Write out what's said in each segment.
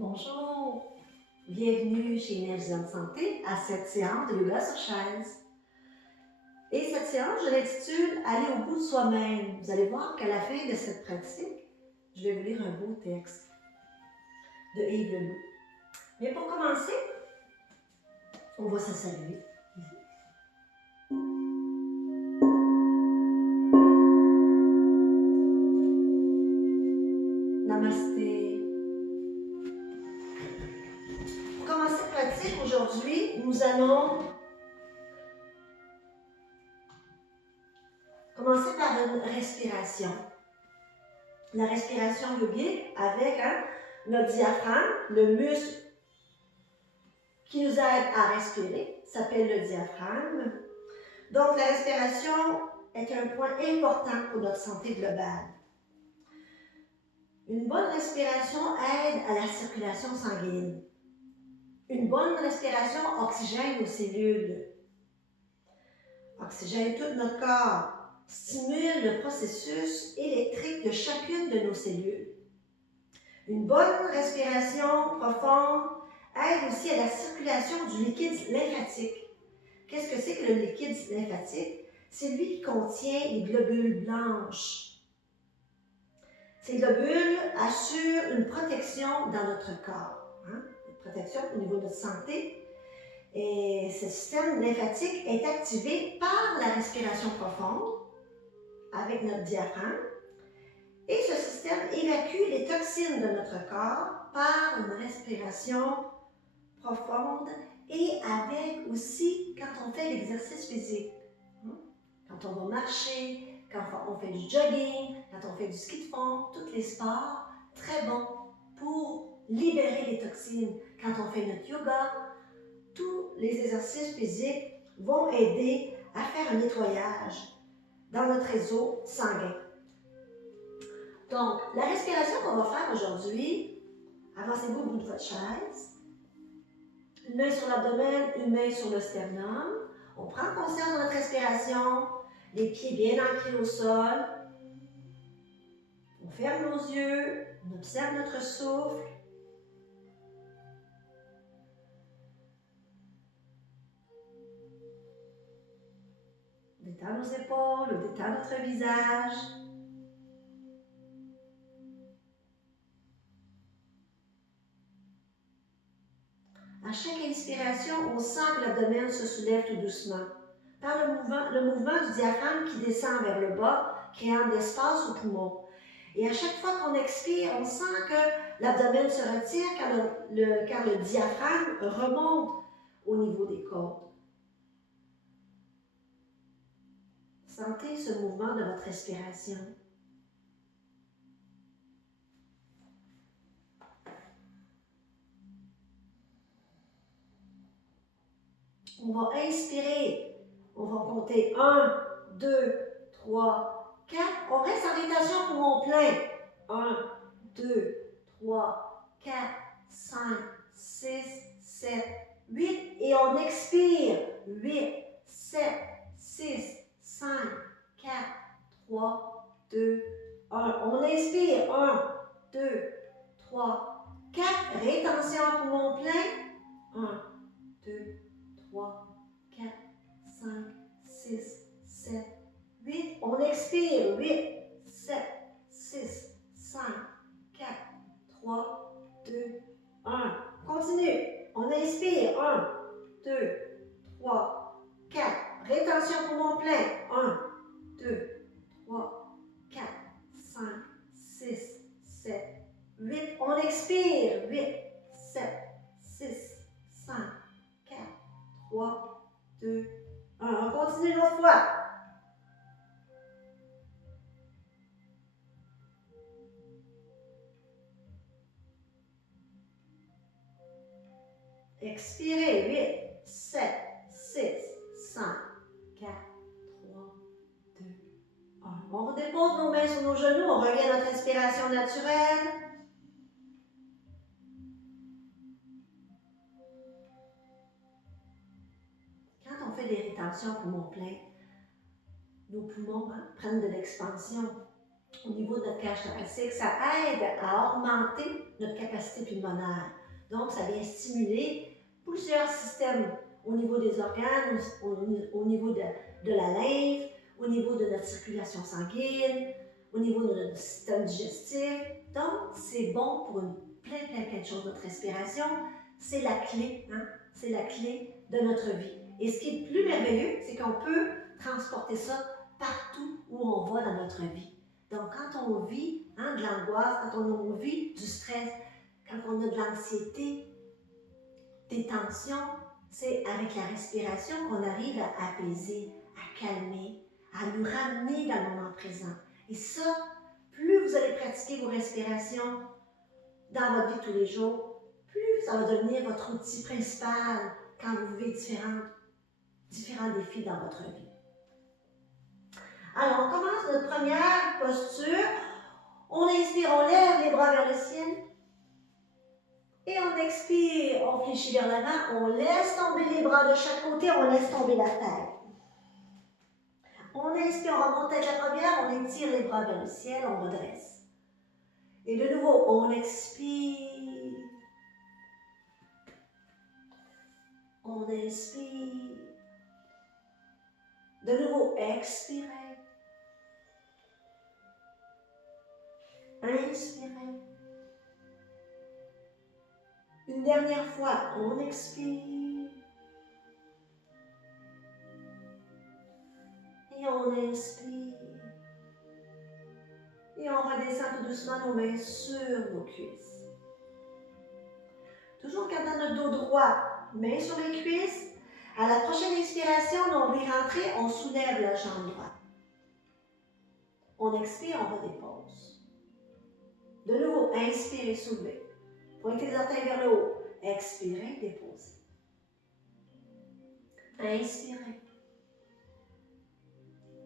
Bonjour, bienvenue chez Énergie Santé à cette séance de yoga sur chaise. Et cette séance, je l'intitule « Aller au bout de soi-même ». Vous allez voir qu'à la fin de cette pratique, je vais vous lire un beau texte de Yves Leloup. Mais pour commencer, on va se saluer. Namasté. Pour commencer cette pratique, aujourd'hui, nous allons commencer par une respiration. La respiration yogique avec notre diaphragme, le muscle qui nous aide à respirer, s'appelle le diaphragme. Donc, la respiration est un point important pour notre santé globale. Une bonne respiration aide à la circulation sanguine. Une bonne respiration oxygène nos cellules, oxygène tout notre corps, stimule le processus électrique de chacune de nos cellules. Une bonne respiration profonde aide aussi à la circulation du liquide lymphatique. Qu'est-ce que c'est que le liquide lymphatique? C'est lui qui contient les globules blanches. Ces globules assurent une protection dans notre corps, une protection au niveau de notre santé. Et ce système lymphatique est activé par la respiration profonde avec notre diaphragme. Et ce système évacue les toxines de notre corps par une respiration profonde et avec aussi quand on fait l'exercice physique. Quand on va marcher, quand on fait du jogging, quand on fait du ski de fond, tous les sports, très bons pour libérer les toxines. Quand on fait notre yoga, tous les exercices physiques vont aider à faire un nettoyage dans notre réseau sanguin. Donc, la respiration qu'on va faire aujourd'hui, avancez-vous au bout de votre chaise, une main sur l'abdomen, une main sur le sternum. On prend conscience de notre respiration, les pieds bien ancrés au sol. On ferme nos yeux, on observe notre souffle. On détend nos épaules, on détend notre visage. À chaque inspiration, on sent que l'abdomen se soulève tout doucement par le mouvement du diaphragme qui descend vers le bas, créant de l'espace aux poumons. Et à chaque fois qu'on expire, on sent que l'abdomen se retire car le diaphragme remonte au niveau des côtes. Sentez ce mouvement de votre respiration. On va inspirer. On va compter 1, 2, 3, 4. On reste en rétention poumon plein. 1, 2, 3, 4, 5, 6, 7, 8. Et on expire. 8, 7, 6, 5, 4, 3, 2, 1. On inspire. 1, 2, 3, 4. Rétention poumon plein. 1, 2, 3, 4, 5, 6, 7, 8. On expire. 8, 7, 6, 5, 4, 3, 2, 1. Continue. On inspire. 1, 2, 3, 4. Rétention poumon plein. 1, 2, 3, 4, 5, 6, 7, 8. On expire. 8, 7, 6, 5, 4, 3, 2, 1. On continue une autre fois. Expirez. 8, 7, 6, 5, 4, 3, 2, 1. On redépose nos mains sur nos genoux. On revient à notre respiration naturelle. Quand on fait des rétentions poumons pleins, nos poumons prennent de l'expansion. au niveau de notre cage thoracique, ça aide à augmenter notre capacité pulmonaire. Donc, ça vient stimuler plusieurs systèmes au niveau des organes, au niveau de la lymphe, au niveau de notre circulation sanguine, au niveau de notre système digestif. Donc, c'est bon pour plein de choses. Notre respiration, c'est la clé, hein? C'est la clé de notre vie. Et ce qui est plus merveilleux, c'est qu'on peut transporter ça partout où on va dans notre vie. Donc, quand on vit de l'angoisse, quand on vit du stress, quand on a de l'anxiété, des tensions, c'est avec la respiration qu'on arrive à apaiser, à calmer, à nous ramener dans le moment présent. Et ça, plus vous allez pratiquer vos respirations dans votre vie tous les jours, plus ça va devenir votre outil principal quand vous vivez différents défis dans votre vie. Alors, on commence notre première posture. On inspire, on lève les bras vers le ciel. Et on expire, on fléchit vers l'avant, on laisse tomber les bras de chaque côté, on laisse tomber la tête. On inspire, on remonte avec la première, on étire les bras vers le ciel, on redresse. Et de nouveau, on expire. On inspire. De nouveau, expirez. Inspirez. Une dernière fois, on expire. Et on inspire. Et on redescend tout doucement nos mains sur nos cuisses. Toujours gardant notre dos droit, mains sur les cuisses. À la prochaine inspiration, nombril rentré, on soulève la jambe droite. On expire, on redépose. De nouveau, inspirez, soulevez. Pointez les orteils vers le haut. Expirez, déposez. Inspirez.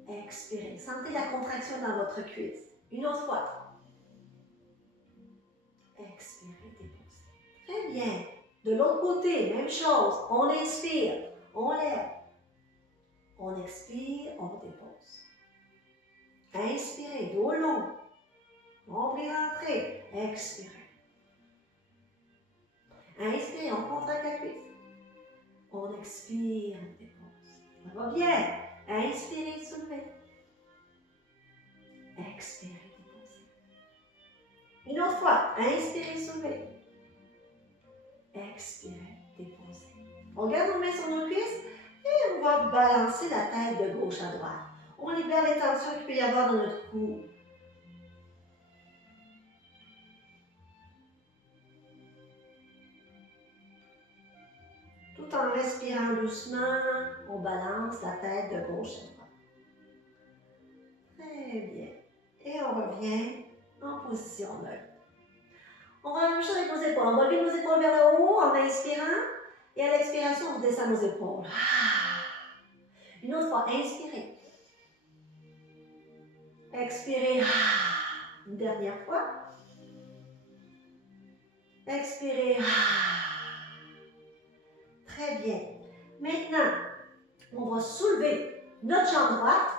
Expirez. Sentez la contraction dans votre cuisse. Une autre fois. Expirez, déposez. Très bien. De l'autre côté, même chose. On inspire, on lève. On expire, on dépose. Inspirez, dos long. Nombril rentré. Expirez. Inspirez, on contracte la cuisse. On expire, on dépose. Ça va bien. Inspirez, soulevez. Expirez, déposez. Une autre fois. Inspirez, soulevez. Expirez, déposez. On garde nos mains sur nos cuisses et on va balancer la tête de gauche à droite. On libère les tensions qu'il peut y avoir dans notre cou. Tout en respirant doucement, on balance la tête de gauche à droite. Très bien. Et on revient en position neutre. On va même chose avec nos épaules. On va lever nos épaules vers le haut en inspirant. Et à l'expiration, on descend nos épaules. Une autre fois, inspirez. Expirez. Une dernière fois. Expirez. Très bien. Maintenant, on va soulever notre jambe droite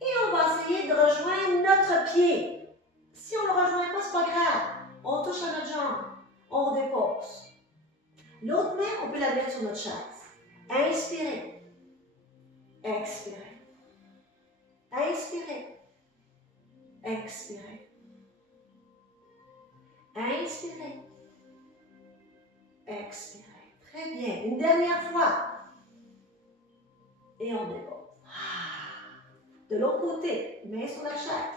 et on va essayer de rejoindre notre pied. Si on ne le rejoint pas, ce n'est pas grave. On touche à notre jambe. On dépose. L'autre main, on peut la mettre sur notre chaise. Inspirez. Expirez. Inspirez. Expirez. Inspirez. Expirez. Très bien. Une dernière fois. Et on dépose. De l'autre côté, main sur la chaise.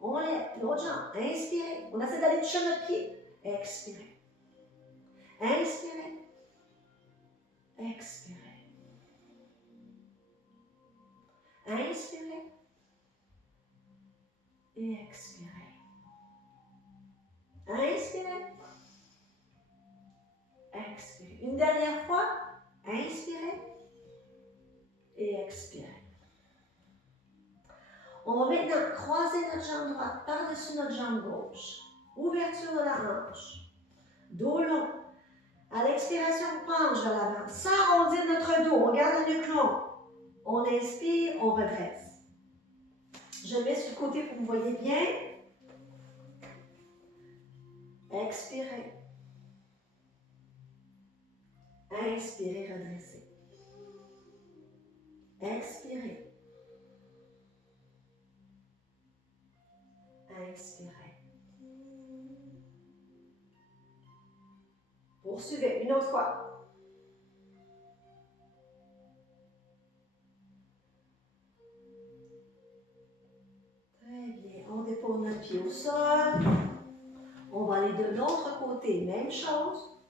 On lève l'autre jambe. Inspirez. On essaie d'aller toucher notre pied. Expirez. Inspirez. Expirez. Inspirez. Et expirez. Inspirez. Expirez. Une dernière fois. Inspirez. Et expirez. On va maintenant croiser notre jambe droite par-dessus notre jambe gauche. Ouverture de la hanche. Dos long. À l'expiration, on penche vers l'avant. Sans arrondir notre dos. On garde le nuque long. On inspire, on redresse. Je mets sur le côté pour que vous voyez bien. Expirez. Inspirez, redressez. Expirez. Inspirez. Poursuivez. Une autre fois. Très bien. On dépose notre pied au sol. On va aller de l'autre côté. Même chose.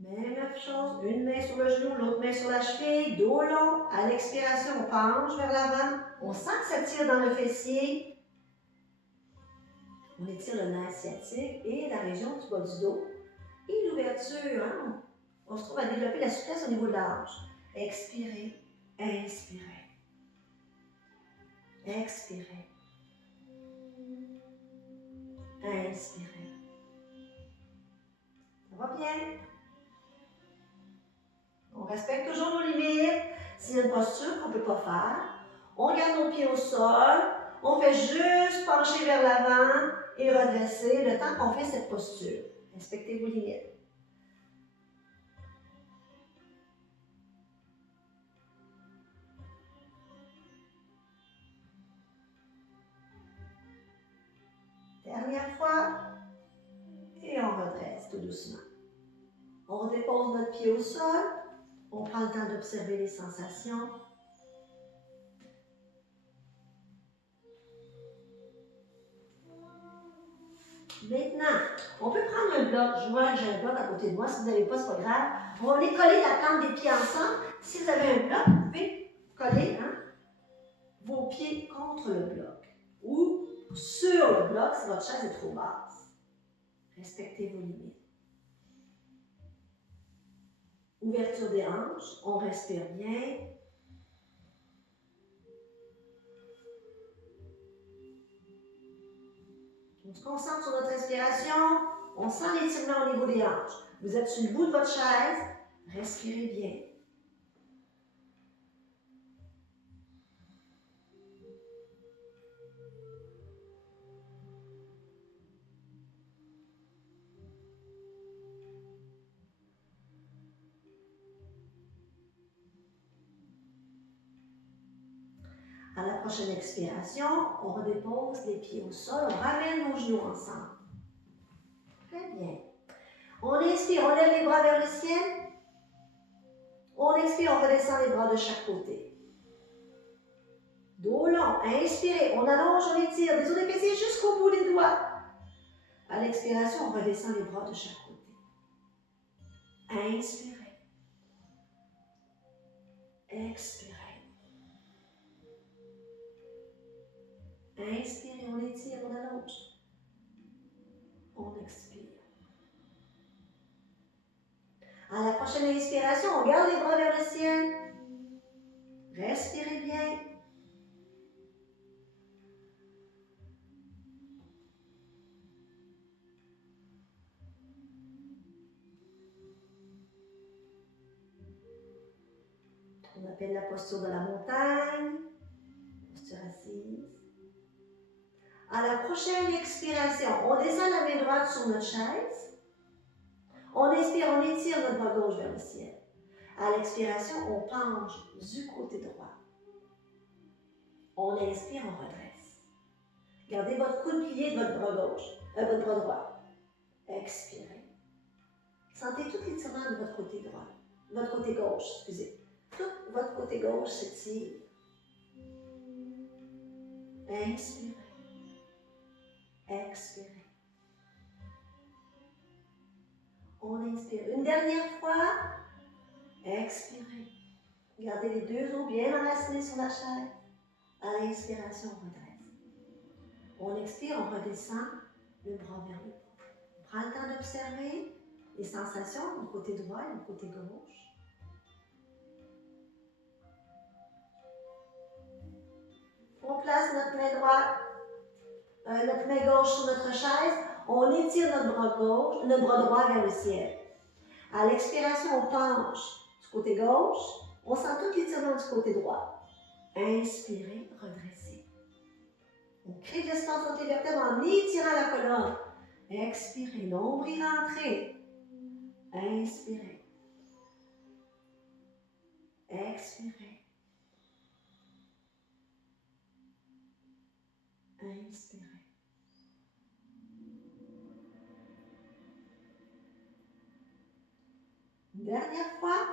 Même chose. Une main sur le genou, l'autre main sur la cheville. Dos long. À l'expiration, on penche vers l'avant. On sent que ça tire dans le fessier. On étire le nerf sciatique et la région du bas du dos. Et l'ouverture, hein? On se trouve à développer la souplesse au niveau de la hanche. Expirez, inspirez. Expirez. Inspirez. Ça va bien? On respecte toujours nos limites. S'il y a une posture qu'on ne peut pas faire, on garde nos pieds au sol, on fait juste pencher vers l'avant et redresser le temps qu'on fait cette posture. Respectez vos limites. Dernière fois. Et on redresse tout doucement. On dépose notre pied au sol. On prend le temps d'observer les sensations. Maintenant, on peut prendre un bloc. Je vois que j'ai un bloc à côté de moi. Si vous n'avez pas, ce n'est pas grave. On va aller coller la plante des pieds ensemble. Si vous avez un bloc, vous pouvez coller vos pieds contre le bloc. Ou sur le bloc si votre chaise est trop basse. Respectez vos limites. Ouverture des hanches. On respire bien. On se concentre sur notre respiration. On sent l'étirement au niveau des hanches. Vous êtes sur le bout de votre chaise. Respirez bien. À la prochaine expiration, on redépose les pieds au sol. On ramène nos genoux ensemble. Très bien. On inspire, on lève les bras vers le ciel. On expire, on redescend les bras de chaque côté. Dos long, inspirez, on allonge, on étire, des os des fessiers jusqu'au bout des doigts. À l'expiration, on redescend les bras de chaque côté. Inspirez. Expirez. Inspirez, on étire, on allonge. On expire. À la prochaine inspiration, on garde les bras vers le ciel. Respirez bien. On appelle la posture de la montagne. Posture assise. À la prochaine expiration, on descend la main droite sur notre chaise. On inspire, on étire notre bras gauche vers le ciel. À l'expiration, on penche du côté droit. On inspire, on redresse. Gardez votre coude plié de votre bras gauche, votre bras droit. Expirez. Sentez tout l'étirement de votre côté droit, votre côté gauche, excusez. Tout votre côté gauche s'étire. Inspirez. Expirez. On inspire. Une dernière fois. Expirez. Gardez les deux os bien enracinés sur la chaise. À l'inspiration, on redresse. On expire, on redescend le bras vers le bas. On prend le temps d'observer les sensations du côté droit et du côté gauche. On place notre main droite, notre main gauche sur notre chaise. On étire notre bras gauche, notre bras droit vers le ciel. À l'expiration, on penche du côté gauche. On sent tout l'étirement du côté droit. Inspirez, redressez. On crée de l'espace entre les vertèbres en étirant la colonne. Expirez, nombril rentré. Inspirez. Expirez. Inspirez. Une dernière fois.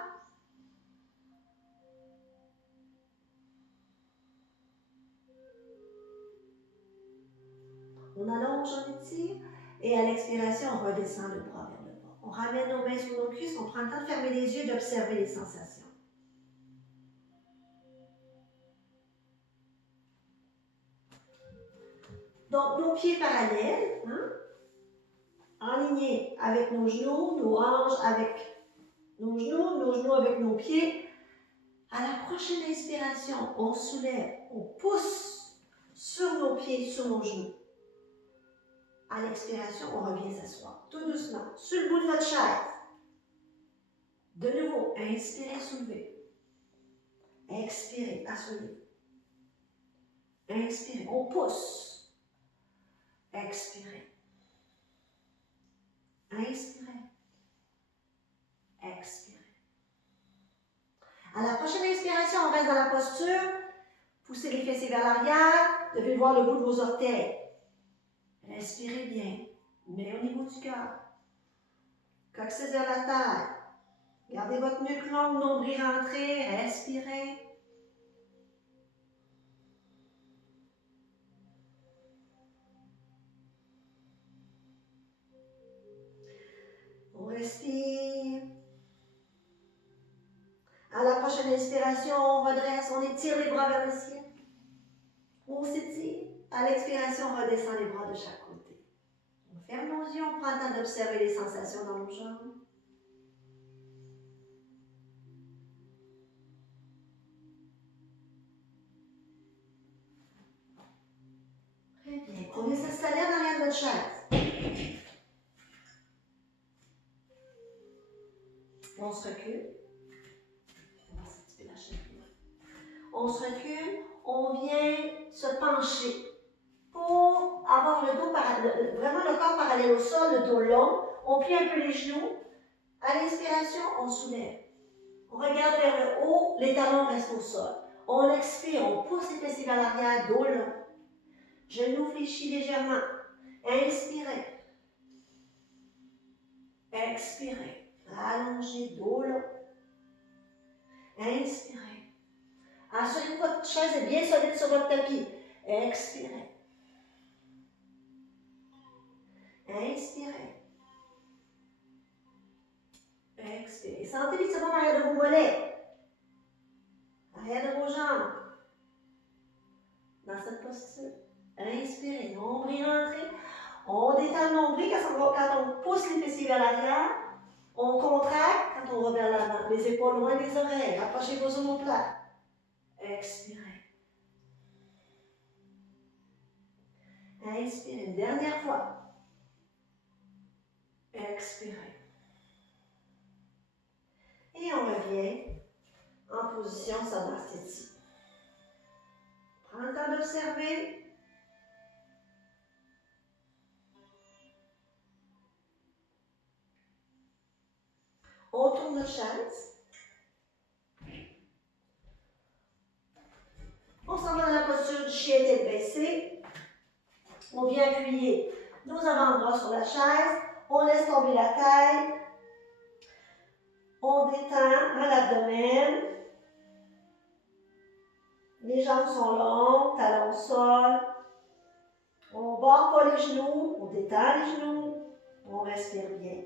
On allonge, on étire. Et à l'expiration, on redescend le bras vers le bas. On ramène nos mains sur nos cuisses. On prend le temps de fermer les yeux et d'observer les sensations. Donc, nos pieds parallèles, hein, alignés avec nos genoux, nos hanches avec nos genoux avec nos pieds. À la prochaine inspiration, on soulève, on pousse sur nos pieds, sur nos genoux. À l'expiration, on revient s'asseoir, tout doucement, sur le bout de votre chaise. De nouveau, inspirez, soulevez. Expirez, asseyez. Inspirez, on pousse. Expirez. Inspirez. Expirez. À la prochaine inspiration, on reste dans la posture. Poussez les fessiers vers l'arrière. Vous devez voir le bout de vos orteils. Respirez bien, mais au niveau du cœur. Coccyx vers la taille. Gardez votre nuque longue, nombril rentré. Respirez. On respire. À la prochaine inspiration, on redresse, on étire les bras vers le ciel. On s'étire. À l'expiration, on redescend les bras de chaque côté. On ferme nos yeux, on prend le temps d'observer les sensations dans nos jambes. Très bien. On vient s'installer en arrière de notre chaise. On se recule. On se recule. On vient se pencher pour avoir le dos vraiment le corps parallèle au sol, le dos long. On plie un peu les genoux. À l'inspiration, on soulève. On regarde vers le haut, les talons restent au sol. On expire, on pousse les fessiers vers l'arrière, dos long. Genoux fléchis légèrement. Inspirez. Expirez. Allongez, dos long. Inspirez. Assurez-vous que votre chaise est bien solide sur votre tapis. Expirez. Inspirez. Expirez. Sentez l'étirement en arrière de vos mollets. Arrière de vos jambes. Dans cette posture. Inspirez. Nombril rentré. On détend le nombril quand on pousse les fessiers vers l'arrière. On contracte quand on va vers l'avant. Les épaules loin des oreilles. Rapprochez vos omoplates. Expirez. Inspirez une dernière fois. Expirez. Et on revient en position Savasthiti. Prends le temps d'observer. On tourne notre chaise. On s'en va dans la posture du chien tête baissée. On vient appuyer nos avant-bras sur la chaise. On laisse tomber la tête. On détend l'abdomen. Les jambes sont longues, talons au sol. On ne barre pas les genoux. On détend les genoux. On respire bien.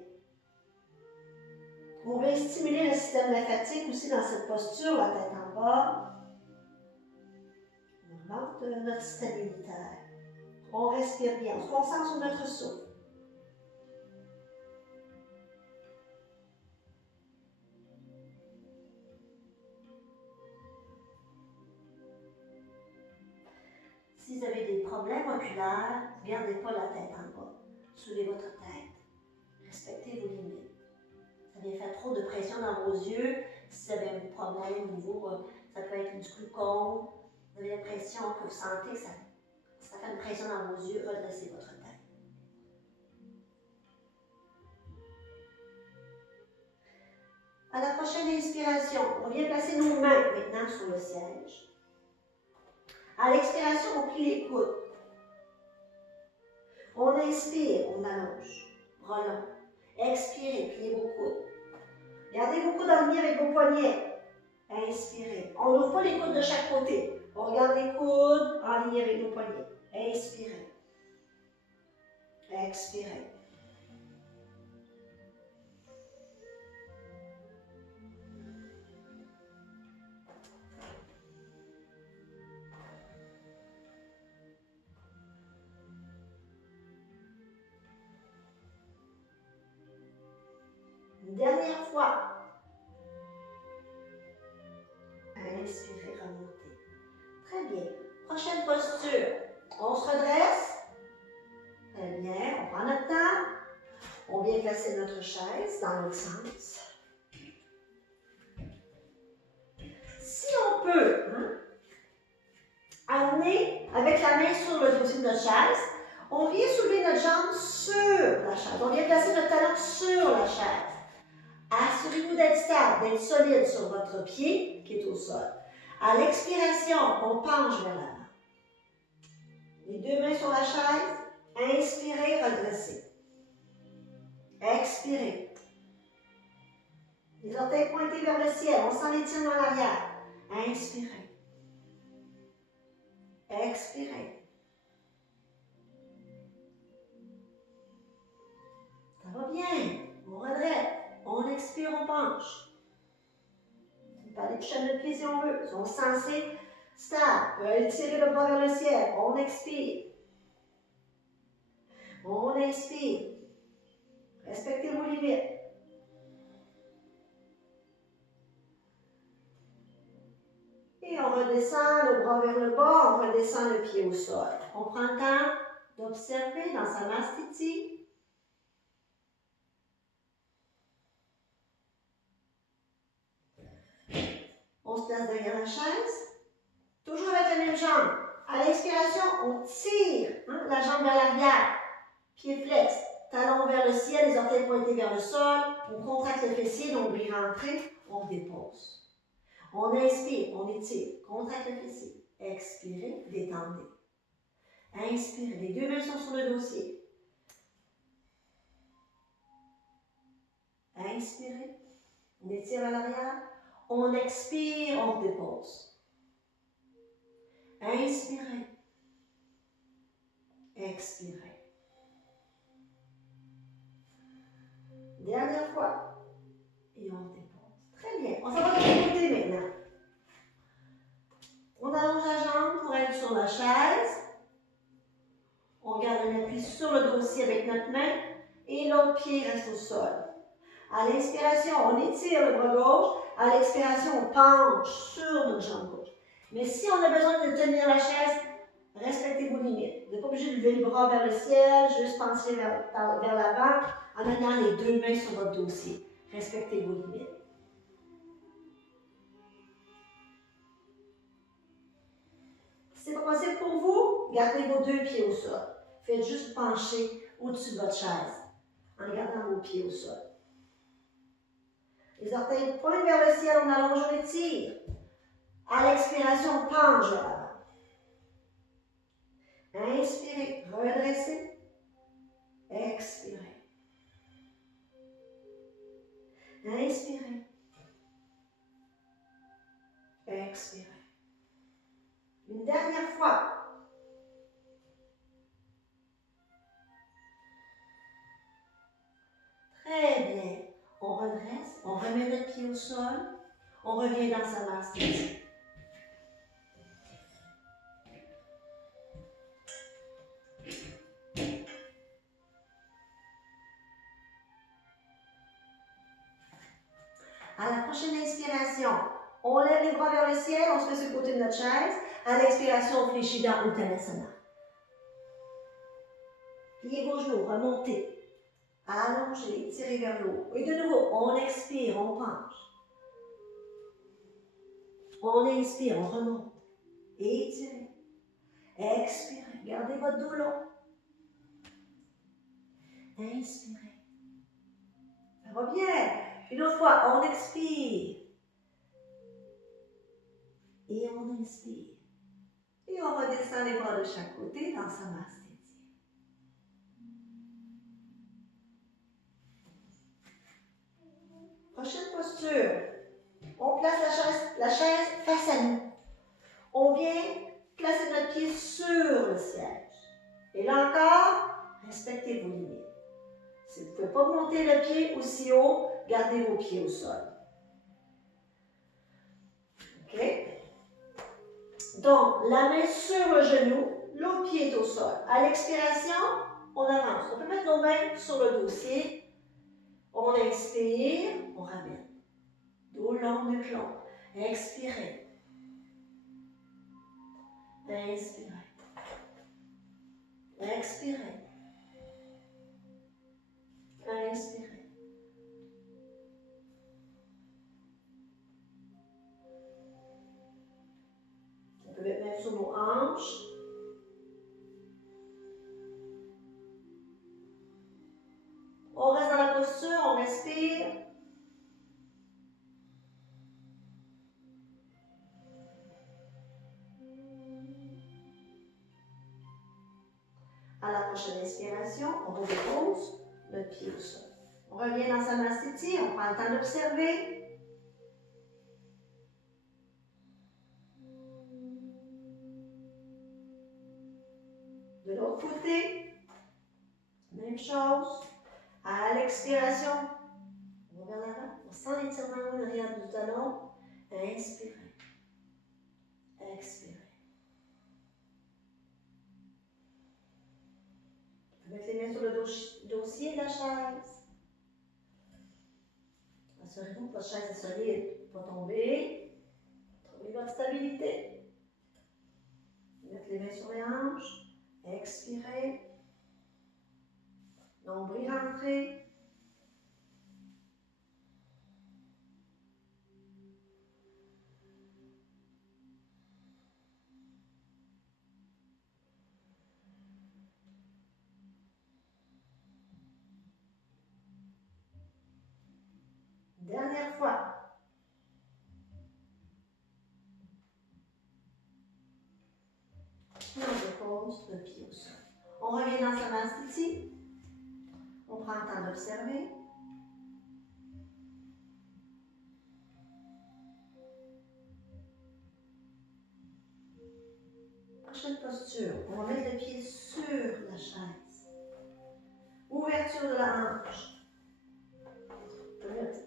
On va stimuler le système lymphatique aussi dans cette posture, la tête en bas. On augmente notre système immunitaire. On respire bien, on se concentre sur notre souffle. Si vous avez des problèmes oculaires, ne gardez pas la tête en bas. Soulevez votre tête. Respectez vos limites. Ça vient faire trop de pression dans vos yeux. Si vous avez un problème au niveau, ça peut être du gloucose, vous avez l'impression que vous sentez que ça fait une pression dans vos yeux, redressez votre tête. À la prochaine inspiration, on vient placer nos mains maintenant sur le siège. À l'expiration, on plie les coudes. On inspire, on allonge, bras longs. Expirez, pliez vos coudes. Gardez vos coudes alignés avec vos poignets. Inspirez. On n'ouvre pas les coudes de chaque côté. On garde les coudes alignés avec nos poignets. Inspirez. Expirez. Une dernière fois. Inspirez, remontez. Très bien. Prochaine posture. On se redresse. Très bien. On prend notre temps. On vient placer notre chaise dans l'autre sens. Si on peut, amener avec la main sur le dossier de notre chaise, on vient soulever notre jambe sur la chaise. On vient placer notre talon sur la chaise. Assurez-vous d'être stable, d'être solide sur votre pied qui est au sol. À l'expiration, on penche vers l'avant. Les deux mains sur la chaise. Inspirez, redressez. Expirez. Les orteils pointés vers le ciel. On sent l'étirement à l'arrière. Inspirez. Expirez. Ça va bien. On redresse. On expire, on penche. On peut aller toucher notre pied si on veut. Ils sont censés stable. On peut aller tirer le bras vers le ciel. On expire. On inspire. Respectez vos limites. Et on redescend le bras vers le bas, on redescend le pied au sol. On prend le temps d'observer dans sa mastiti. On se place derrière la chaise. Toujours avec la même jambe. À l'expiration, on tire la jambe vers l'arrière. Pied flex. Talon vers le ciel, les orteils pointés vers le sol. On contracte le fessier, nombril rentré. On dépose. On inspire, on étire. Contracte le fessier. Expirez, détendez. Inspirez. Les deux mains sont sur le dossier. Inspirez. On étire à l'arrière. On expire, on dépose. Inspirez. Expirez. Dernière fois. Et on dépose. Très bien. On s'en va de l'autre côté maintenant. On allonge la jambe pour être sur la chaise. On garde un appui sur le dossier avec notre main. Et l'autre pied reste au sol. À l'inspiration, on étire le bras gauche. À l'expiration, on penche sur notre jambe gauche. Mais si on a besoin de tenir la chaise, respectez vos limites. Vous n'êtes pas obligé de lever le bras vers le ciel, juste penser vers l'avant en ayant les deux mains sur votre dossier. Respectez vos limites. Si ce n'est pas possible pour vous, gardez vos deux pieds au sol. Faites juste pencher au-dessus de votre chaise en gardant vos pieds au sol. Les orteils pointent vers le ciel, on allonge, on étire. À l'expiration, on penche vers l'avant. Inspirez, redressez. Expirez. Inspirez. Expirez. Une dernière fois. Très bien. On redresse, on remet notre pied au sol, on revient dans sa mastiti. À la prochaine inspiration, on lève les bras vers le ciel, on se met sur le côté de notre chaise. À l'expiration, on fléchit dans Uttanasana. Pliez vos genoux, remontez. Allongez, tirez vers le haut. Et de nouveau, on expire, on penche. On inspire, on remonte. Étirez. Expirez. Gardez votre dos long. Inspirez. Ça va bien. Une autre fois, on expire. Et on inspire. Et on redescend les bras de chaque côté dans Samasthiti. Prochaine posture. On place la chaise face à nous. On vient placer notre pied sur le siège. Et là encore, respectez vos limites. Si vous ne pouvez pas monter le pied aussi haut, gardez vos pieds au sol. OK? Donc, la main sur le genou, l'autre pied est au sol. À l'expiration, on avance. On peut mettre nos mains sur le dossier. On inspire, on ramène. Dos long, nuque long. Expirez. Inspirez. Expirez. Inspirez. On peut mettre sur nos hanches. On reste dans la posture, on respire. À la prochaine inspiration, on redépose notre pied au sol. On revient dans Samasthiti, on prend le temps d'observer. De l'autre côté, même chose. À l'expiration, on va vers l'avant. On sent l'étirement en arrière du talon. Inspirez. Expirez. Mettre les mains sur le dossier de la chaise. Assurez-vous que votre chaise est solide. Pas tomber. Trouvez votre stabilité. Mettre les mains sur les hanches. Expirez. Nombril rentré. Dernière fois. Et on dépose le pied au sol. On revient dans Samasthiti. On prend le temps d'observer. Prochaine posture. On va mettre le pied sur la chaise. Ouverture de la hanche. On peut mettre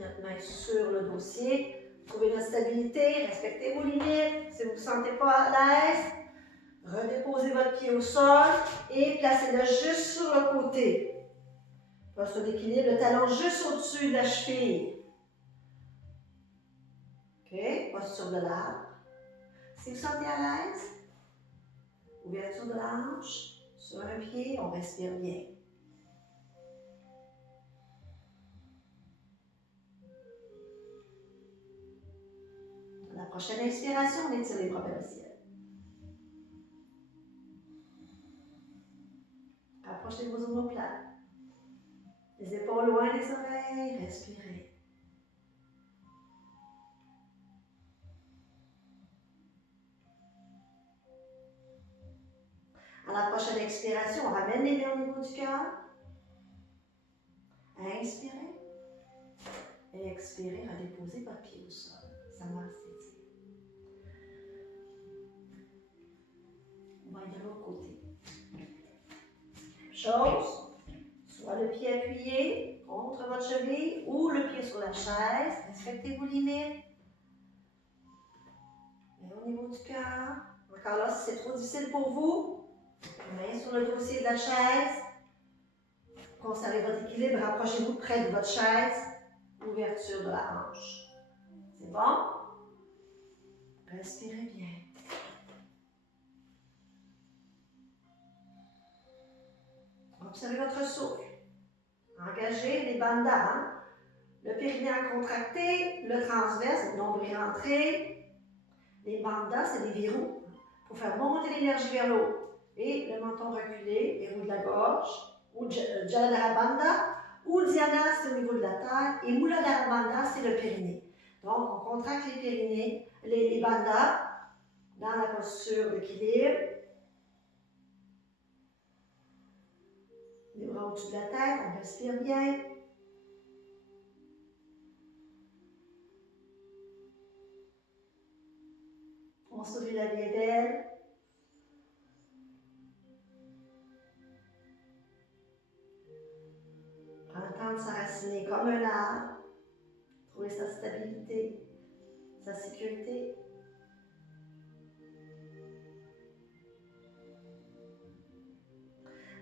notre main sur le dossier. Trouvez notre stabilité. Respectez vos limites. Si vous ne vous sentez pas à l'aise, redéposez votre pied au sol et placez-le juste sur le côté. Posture d'équilibre, le talon juste au-dessus de la cheville. OK, posture de l'arbre. Si vous sentez à l'aise, ouverture de la hanche, sur un pied, on respire bien. À la prochaine inspiration, on étire les bras vers le ciel. Rapprochez vos omoplates. Les épaules loin des oreilles, respirez. À la prochaine expiration, on ramène les mains au niveau du cœur. Inspirez. Et expirez, redéposez votre pied au sol. Samasthiti. On va aller de l'autre côté. Chose. Soit le pied appuyé contre votre cheville ou le pied sur la chaise. Respectez vos limites. Et au niveau du cœur. Encore là, si c'est trop difficile pour vous, main sur le dossier de la chaise. Conservez votre équilibre. Rapprochez-vous près de votre chaise. Ouverture de la hanche. C'est bon? Respirez bien. Observez votre souffle. Engagez les bandes d'avant. Le périnée contracté, le transverse, le nombril rentré. Les bandhas, c'est des verrous pour faire monter l'énergie vers le haut. Et le menton reculé, verrou de la gorge, ou Jaladhara Bandha, ou Dhyana, c'est au niveau de la taille, et Muladhara Bandha, c'est le périnée. Donc, on contracte les périnées, les bandhas, dans la posture d'équilibre. Les bras au-dessus de la tête, on respire bien. On sourit, la vie est belle. Prends le temps de s'enraciner comme un arbre. Trouver sa stabilité, sa sécurité.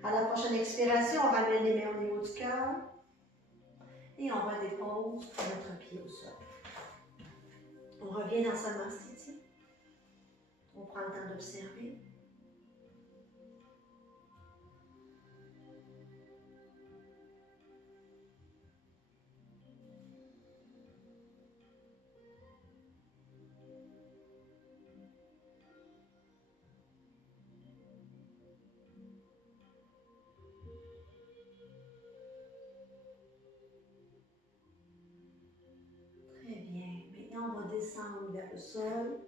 À la prochaine expiration, on ramène les mains au niveau du cœur et on redépose notre pied au sol. On revient dans Samasthiti. On prend le temps d'observer. Très bien. Maintenant, on va descendre vers le sol.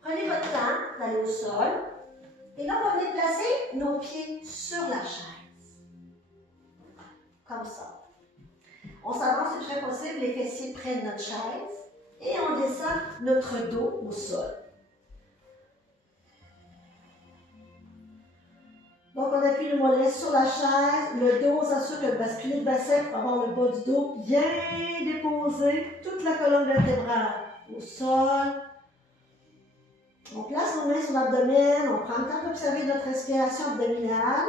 Prenez votre temps d'aller au sol. Et là, on va venir placer nos pieds sur la chaise. Comme ça. On s'avance le plus près possible, les fessiers près de notre chaise. Et on descend notre dos au sol. Donc, on appuie le mollet sur la chaise, le dos, on s'assure que le basculer le bassin pour avoir le bas du dos bien déposé, toute la colonne vertébrale au sol. On place nos mains sur l'abdomen, on prend le temps d'observer notre respiration abdominale.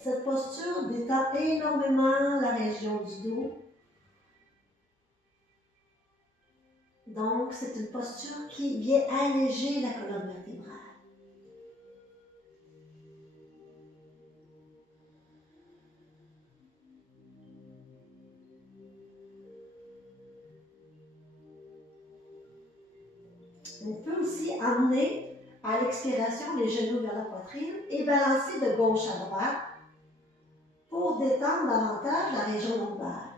Cette posture détend énormément la région du dos. Donc, c'est une posture qui vient alléger la colonne vertébrale. On peut aussi amener à l'expiration les genoux vers la poitrine et balancer de gauche à droite pour détendre davantage la région lombaire.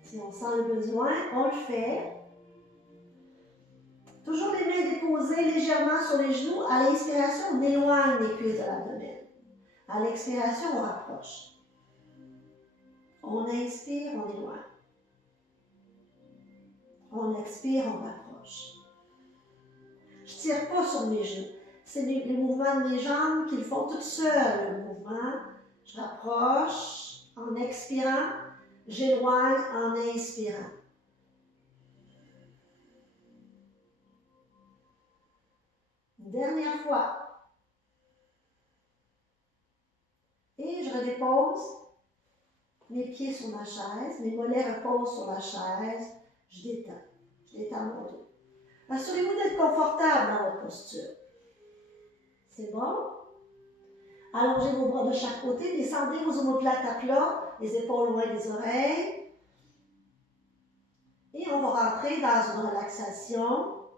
Si on sent le besoin, on le fait. Toujours les mains déposées légèrement sur les genoux. À l'inspiration, on éloigne les cuisses de l'abdomen. À l'expiration, on rapproche. On inspire, on éloigne. On expire, on rapproche. Je ne tire pas sur mes genoux. C'est les mouvements de mes jambes qui le font toutes seules, le mouvement. Je rapproche en expirant. J'éloigne en inspirant. Une dernière fois. Et je redépose mes pieds sur ma chaise, mes mollets reposent sur la chaise. Je détends mon dos. Assurez-vous d'être confortable dans votre posture. C'est bon? Allongez vos bras de chaque côté, descendez vos omoplates à plat, les épaules loin des oreilles. Et on va rentrer dans une relaxation.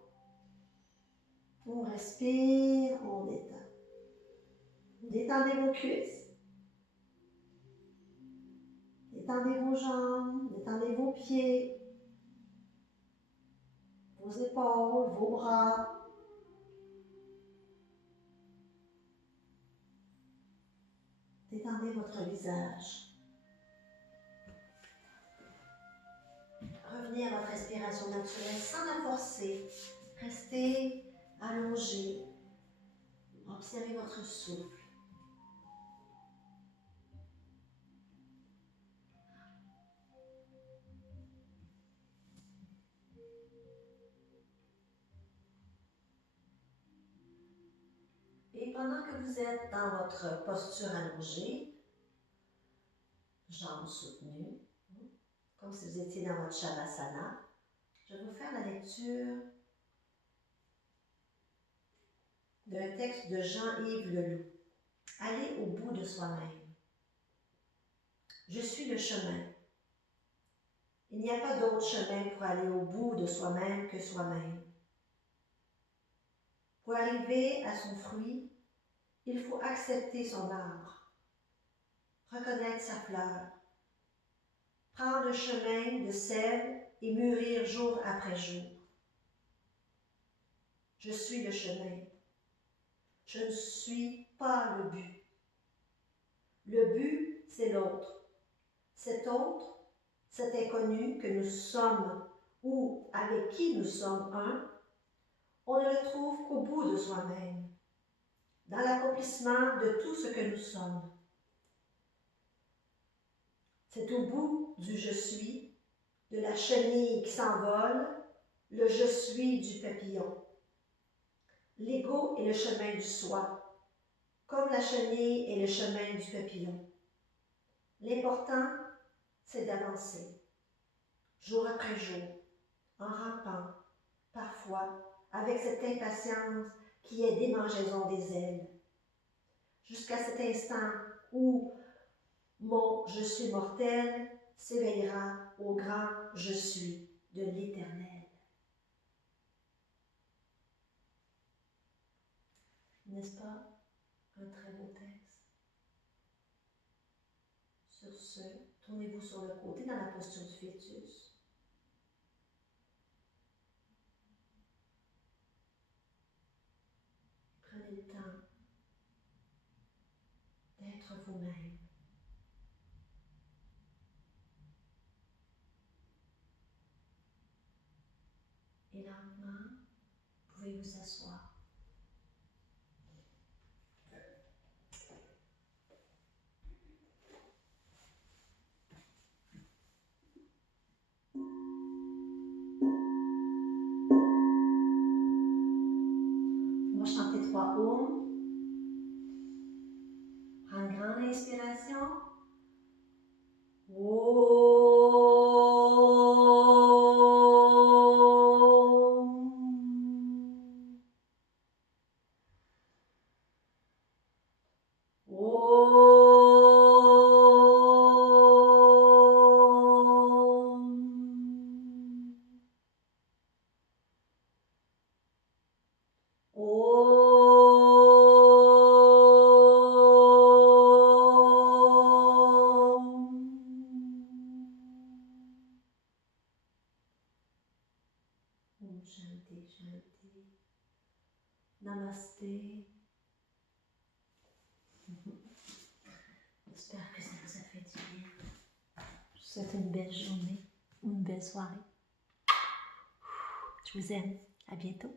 On respire, on détend. Détendez vos cuisses. Détendez vos jambes, détendez vos pieds, vos épaules, vos bras. Détendez votre visage. Revenez à votre respiration naturelle sans la forcer. Restez allongé. Observez votre souffle. Et pendant que vous êtes dans votre posture allongée, jambes soutenues, comme si vous étiez dans votre Shavasana, je vais vous faire la lecture d'un texte de Jean-Yves Leloup. Aller au bout de soi-même. Je suis le chemin. Il n'y a pas d'autre chemin pour aller au bout de soi-même que soi-même. Pour arriver à son fruit, il faut accepter son arbre, reconnaître sa fleur, prendre le chemin de sève et mûrir jour après jour. Je suis le chemin. Je ne suis pas le but. Le but, c'est l'autre. Cet autre, cet inconnu que nous sommes ou avec qui nous sommes un, on ne le trouve qu'au bout de soi-même, dans l'accomplissement de tout ce que nous sommes. C'est au bout du je suis, de la chenille qui s'envole, le je suis du papillon. L'ego est le chemin du soi, comme la chenille est le chemin du papillon. L'important, c'est d'avancer, jour après jour, en rampant, parfois, avec cette impatience qui est démangeaison des ailes, jusqu'à cet instant où mon je suis mortel s'éveillera au grand je suis de l'Éternel. N'est-ce pas un très beau texte? Sur ce, tournez-vous sur le côté dans la posture du fœtus. Prenez le temps d'être vous-même. Et lentement, vous pouvez vous asseoir. On va chanter 3 Om. Prends une grande inspiration. Shanti, Shanti. Namasté. J'espère que ça vous a fait du bien. Je vous souhaite une belle journée ou une belle soirée. Je vous aime. À bientôt.